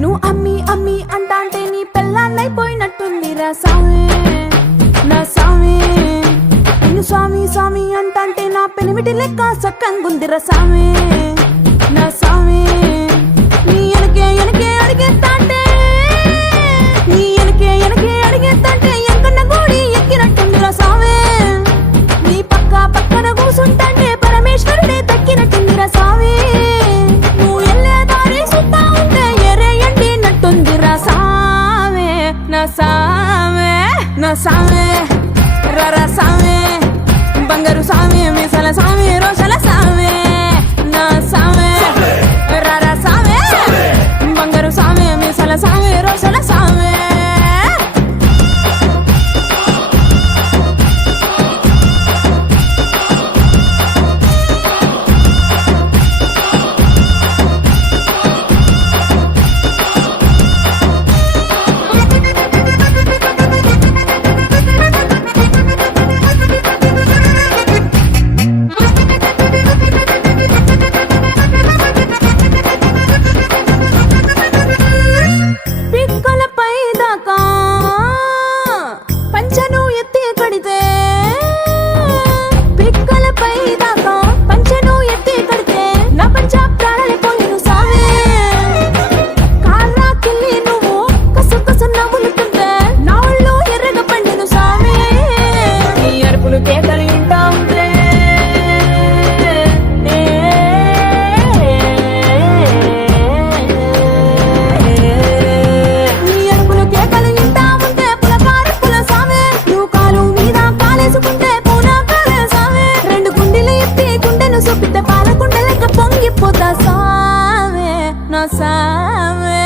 నువ్వు అమ్మి అమ్మి అంటాంటే నీ పెళ్ళాన్నైపోయినట్టుందిరా సామి నా సామి. నిన్ను స్వామి స్వామి అంటాంటే నా పెనిమిటి లెక్క సక్కంగుందిరా సామి నా సామి. నీ ఎనకే ఎనకే అడిగేస్తాంటే నీ ఎనకే ఎనకే అడిగేస్తాంటే ఎంకన్న గోడి ఎక్కినట్టుందిరా సామి. నీ పక్క పక్కన కూసుంటాంటే పరమేశ్వరుడే తక్కినట్టుందిరా సామి. నువ్వు ఎల్లే దారి సుత్తా ఉంటే ఎరే ఎండినట్టుందిరా సామి నా సామి నా సామి. రరా సామి బంగారు సామి మీసల సామి రోషల సామి నా సామి. రరా సామి బంగారు సామి మీసల సామి రోషల సామి. పిక్కలపై దాకా పంచను ఎత్తి కడితే పిక్కలపై దాకా పంచను ఎత్తి కడితే నా పంచ ప్రాణాలు పోయిను సామే. కాళ్ళకెళ్ళి నువ్వు కసు కసు నవ్వులుతుంటే నా ఒళ్ళు ఎర్రగా పండిను సామే. నీ అరుపులు కేకలు ఇంటా ఉంటే నీ అరుపులు కేకలు ఇంటా ఉంటే పులకారు పుల సామే. నువ్వు కాలు మీద కాలేసుకుంటే పూనాకాలే సామే. రెండు గుండెలు ఎత్తి గుండెను సొప్పితే పాల గుండె లెక్క పొంగిపోతా సామే నా సామే.